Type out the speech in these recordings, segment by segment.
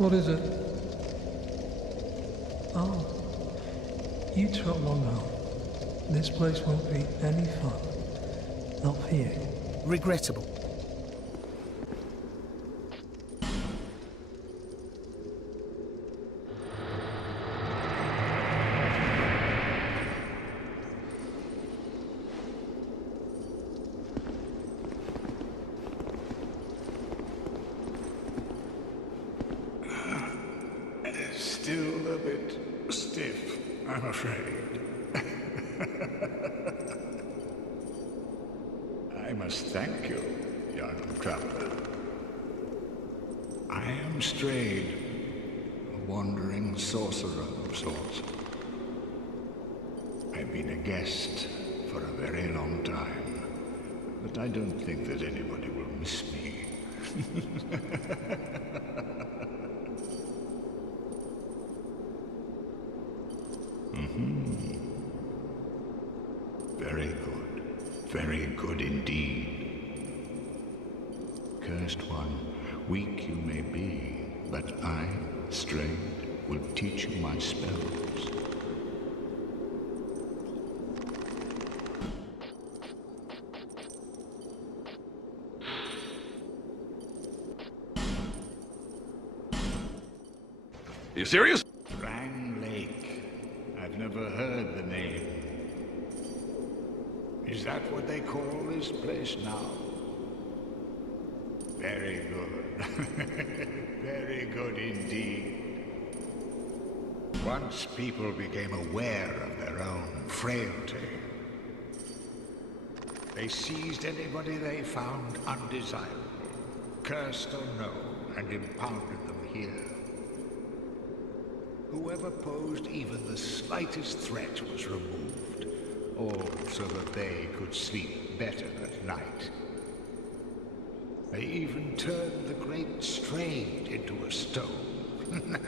What is it? Oh, you trot along home. This place won't be any fun. Not for you. Regrettable. Still a bit stiff, I'm afraid. I must thank you, young traveler. I am Strayed, a wandering sorcerer of sorts. I've been a guest for a very long time, but I don't think that anybody will miss me. Very good. Very good indeed. Cursed one, weak you may be, but I, Strayed, will teach you my spells. You serious? I've never heard the name. Is that what they call this place now? Very good. Very good indeed. Once people became aware of their own frailty, they seized anybody they found undesirable, cursed or no, and impounded them here. Whoever posed even the slightest threat was removed, all so that they could sleep better at night. They even turned the great Strayed into a stone.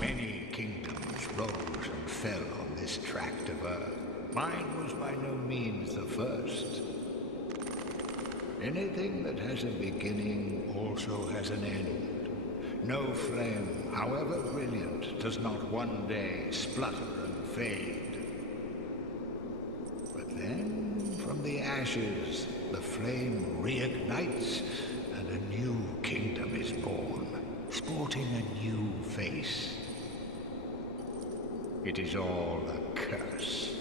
Many kingdoms rose and fell on this tract of earth. Mine was by no means the first. Anything that has a beginning also has an end. No flame, however brilliant, does not one day splutter and fade. But then, from the ashes, the flame reignites, and a new kingdom is born, sporting a new face. It is all a curse.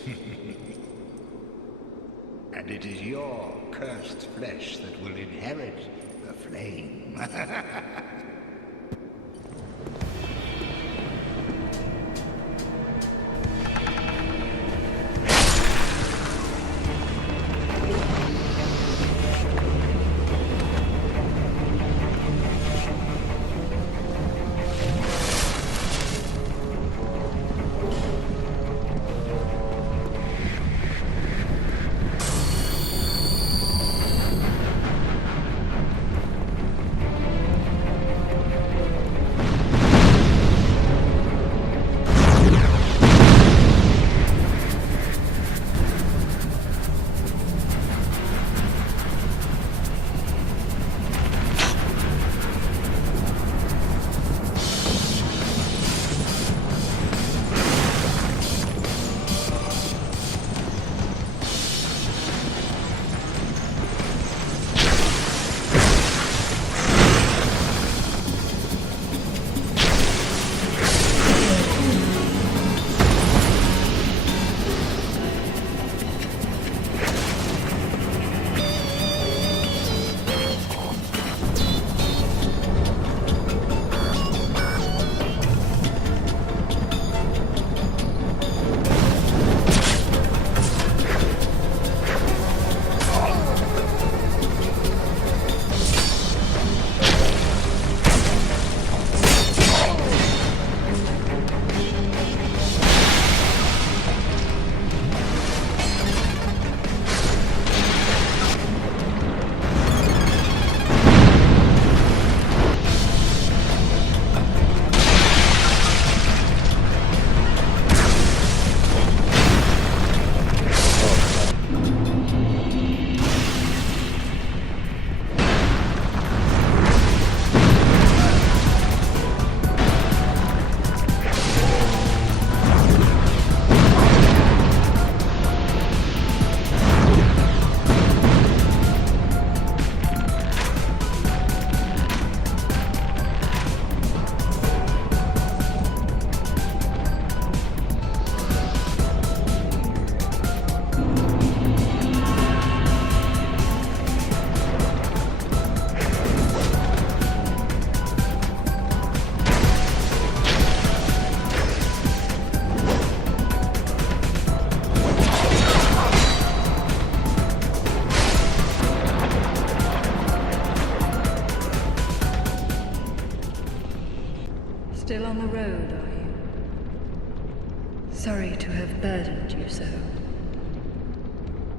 And it is your cursed flesh that will inherit the flame.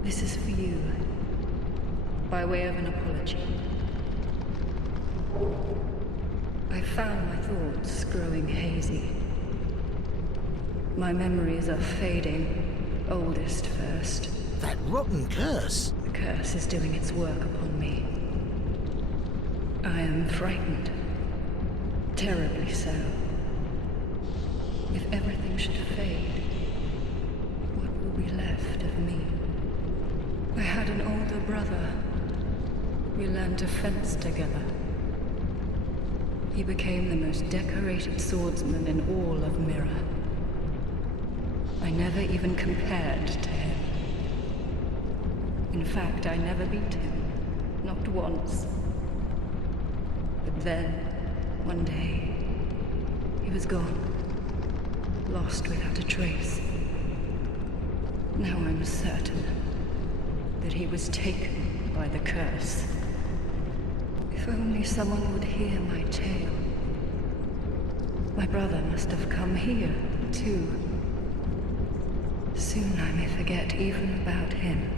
This is for you, by way of an apology. I found my thoughts growing hazy. My memories are fading, oldest first. That rotten curse! The curse is doing its work upon me. I am frightened. Terribly so. If everything should fade, what will be left of me? I had an older brother. We learned to fence together. He became the most decorated swordsman in all of Mirror. I never even compared to him. In fact, I never beat him. Not once. But then, one day, he was gone. Lost without a trace. Now I'm certain that he was taken by the curse. If only someone would hear my tale. My brother must have come here, too. Soon I may forget even about him.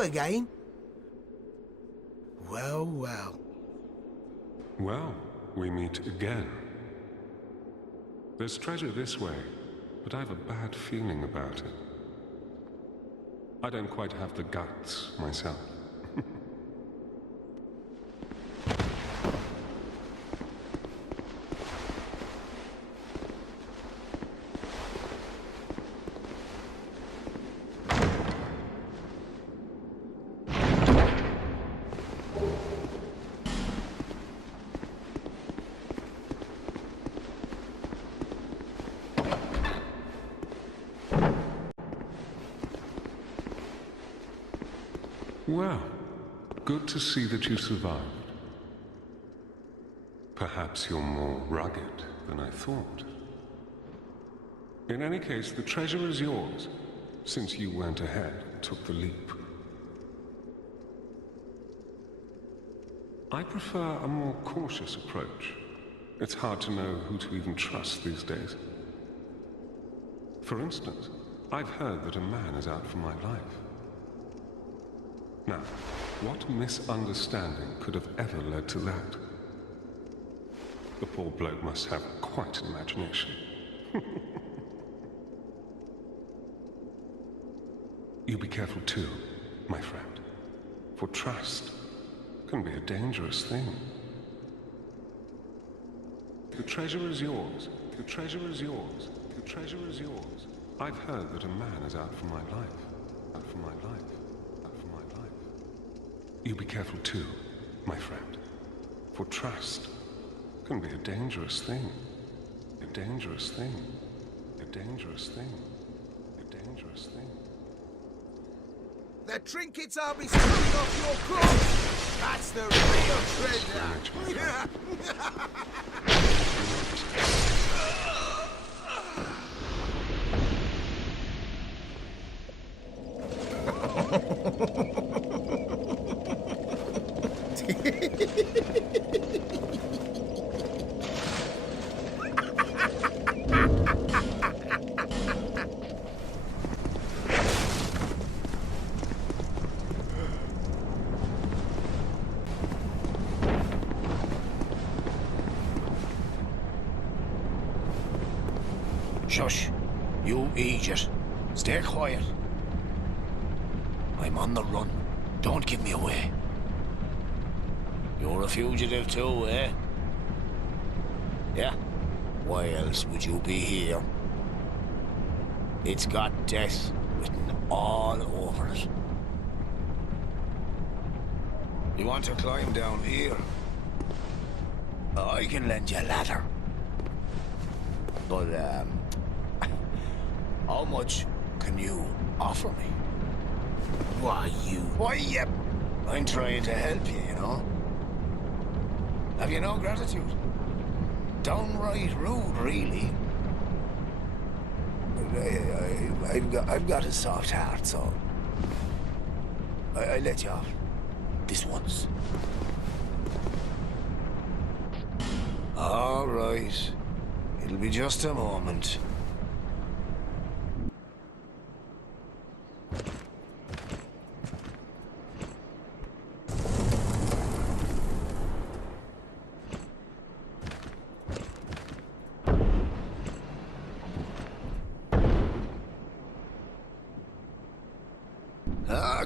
Again? Well, well. Well, we meet again. There's treasure this way, but I have a bad feeling about it. I don't quite have the guts myself. Well, good to see that you survived. Perhaps you're more rugged than I thought. In any case, the treasure is yours, since you went ahead and took the leap. I prefer a more cautious approach. It's hard to know who to even trust these days. For instance, I've heard that a man is out for my life. Now, what misunderstanding could have ever led to that? The poor bloke must have quite an imagination. You be careful too, my friend, for trust can be a dangerous thing. The treasure is yours. The treasure is yours. The treasure is yours. I've heard that a man is out for my life. Out for my life. Out for my life. You be careful too, my friend, for trust can be a dangerous thing. A dangerous thing. A dangerous thing. A dangerous thing. The trinkets I'll be stealing off your clothes. That's the real treasure. Shush. You idiot. Stay quiet. I'm on the run. Don't give me away. You're a fugitive too, eh? Yeah? Why else would you be here? It's got death written all over it. You want to climb down here? I can lend you a ladder. But, how much can you offer me? Why, Yep. I'm trying to help you, you know? Have you no gratitude? Downright rude, really. I've got a soft heart, so I let you off. This once. All right. It'll be just a moment.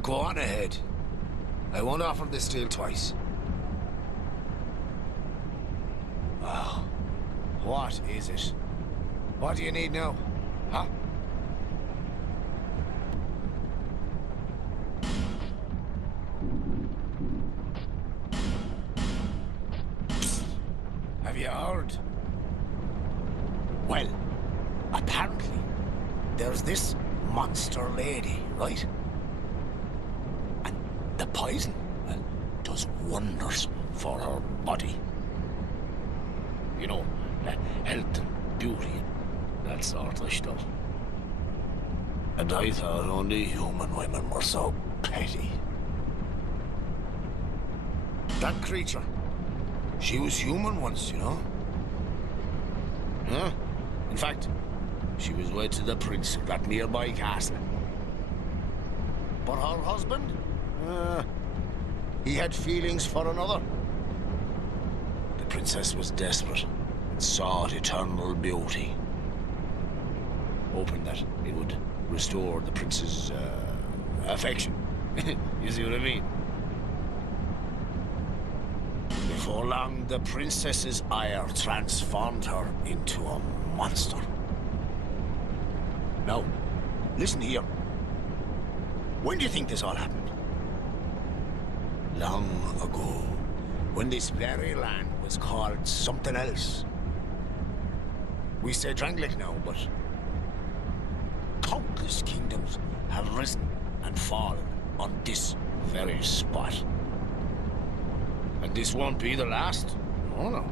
Go on ahead. I won't offer this deal twice. Oh, what is it? What do you need now? Huh? Psst. Have you heard? Well, apparently, there's this monster lady, right? The poison, well, does wonders for her body. You know, health and beauty and that sort of stuff. And I thought only human women were so petty. That creature, she was human once, you know? Huh? In fact, she was wed to the prince of that nearby castle. But her husband? He had feelings for another. The princess was desperate and sought eternal beauty, hoping that it would restore the prince's affection. You see what I mean? Before long, the princess's ire transformed her into a monster. Now, listen here. When do you think this all happened? Long ago, when this very land was called something else. We say Drangleic now, but countless kingdoms have risen and fallen on this very spot. And this won't be the last. Oh no.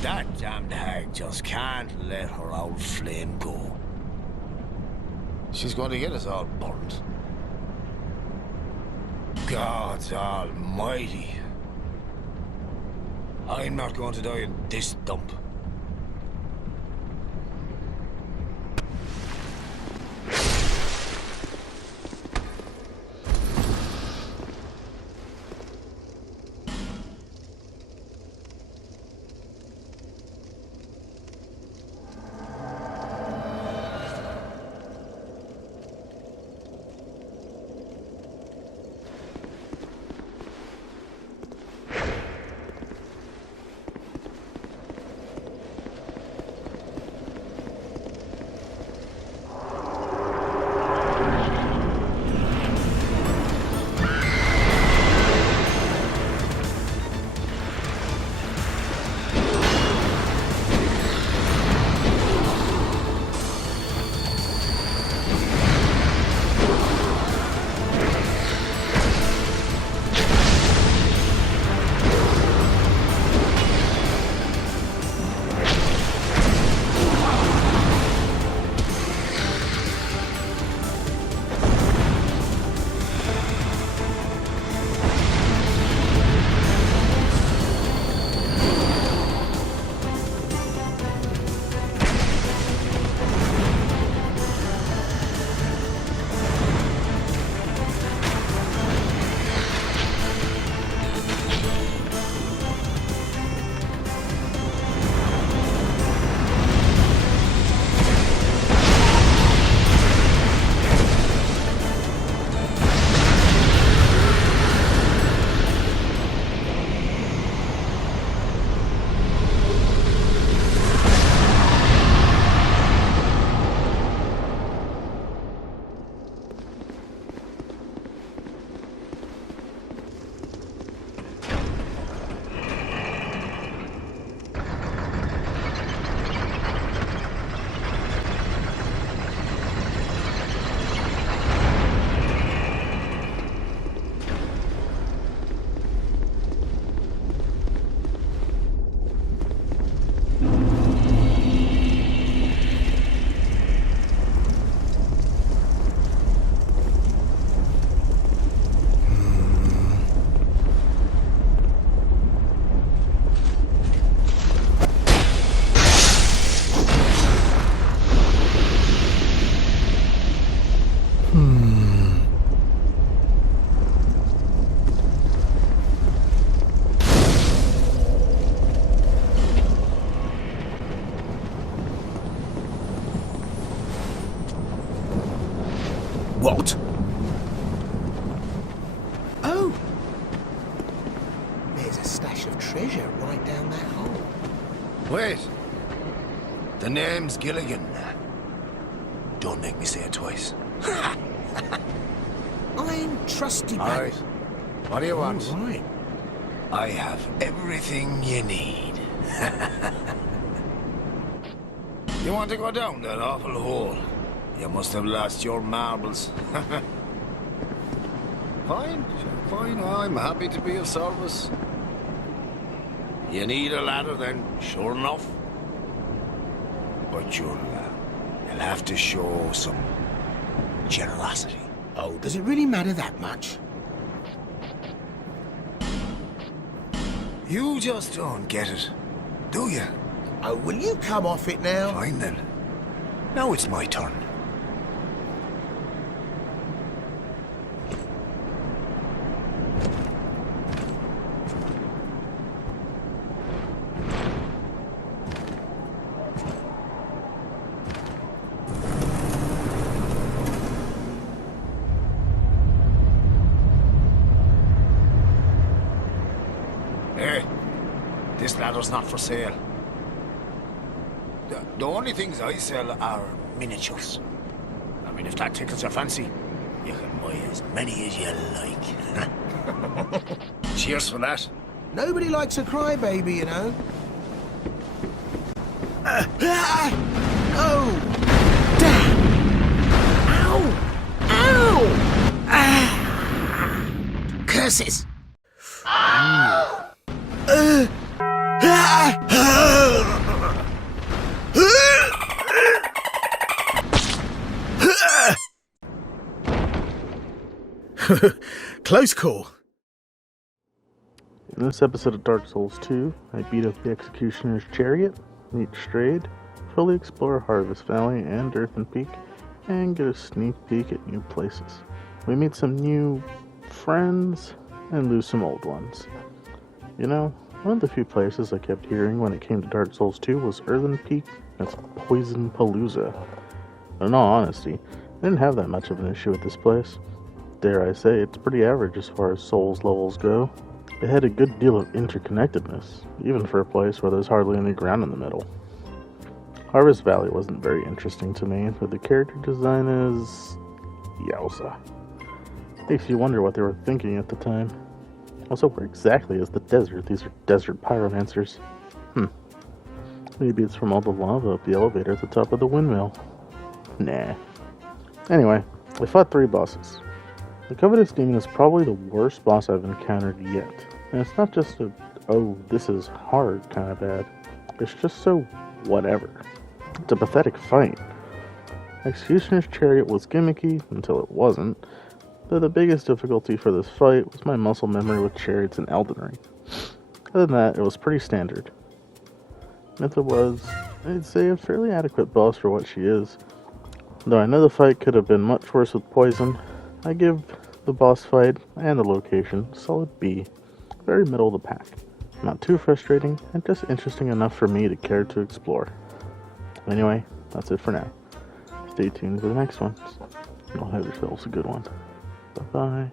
That damned hag just can't let her old flame go. She's going to get us all burnt. God almighty. I'm not going to die in this dump. What? Oh! There's a stash of treasure right down that hole. Wait. The name's Gilligan. Don't make me say it twice. I'm trusty. All right. What do you want? All right. I have everything you need. You want to go down that awful hole? You must have lost your marbles. Fine, fine. I'm happy to be of service. You need a ladder then, sure enough. But you'll have to show some generosity. Oh, does it really matter that much? You just don't get it, do you? Oh, will you come off it now? Fine then. Now it's my turn. Hey, this ladder's not for sale. The only things I sell are miniatures. I mean, if that tickles your fancy, you can buy as many as you like. Cheers for that. Nobody likes a crybaby, you know. Oh! Damn! Ow! Ow! Ah! Curses! Close call. In this episode of Dark Souls 2, I beat up the Executioner's Chariot, meet Strayed, fully explore Harvest Valley and Earthen Peak, and get a sneak peek at new places. We meet some new friends and lose some old ones. You know, one of the few places I kept hearing when it came to Dark Souls 2 was Earthen Peak. That's Poison Palooza. But in all honesty, I didn't have that much of an issue with this place. Dare I say, it's pretty average as far as Souls levels go. It had a good deal of interconnectedness, even for a place where there's hardly any ground in the middle. Harvest Valley wasn't very interesting to me, but the character design is... yowza. Makes you wonder what they were thinking at the time. Also, where exactly is the desert? These are desert pyromancers. Maybe it's from all the lava up the elevator at the top of the windmill. Nah. Anyway, I fought 3 bosses. The Covetous Demon is probably the worst boss I've encountered yet. And it's not just a, oh, this is hard kind of bad. It's just so whatever. It's a pathetic fight. Executioner's Chariot was gimmicky until it wasn't, though the biggest difficulty for this fight was my muscle memory with chariots and Elden Ring. Other than that, it was pretty standard. Mytha was, I'd say, a fairly adequate boss for what she is. Though I know the fight could have been much worse with poison, I give the boss fight and the location a solid B. Very middle of the pack. Not too frustrating, and just interesting enough for me to care to explore. Anyway, that's it for now. Stay tuned for the next one. Y'all have yourselves a good one. Bye-bye.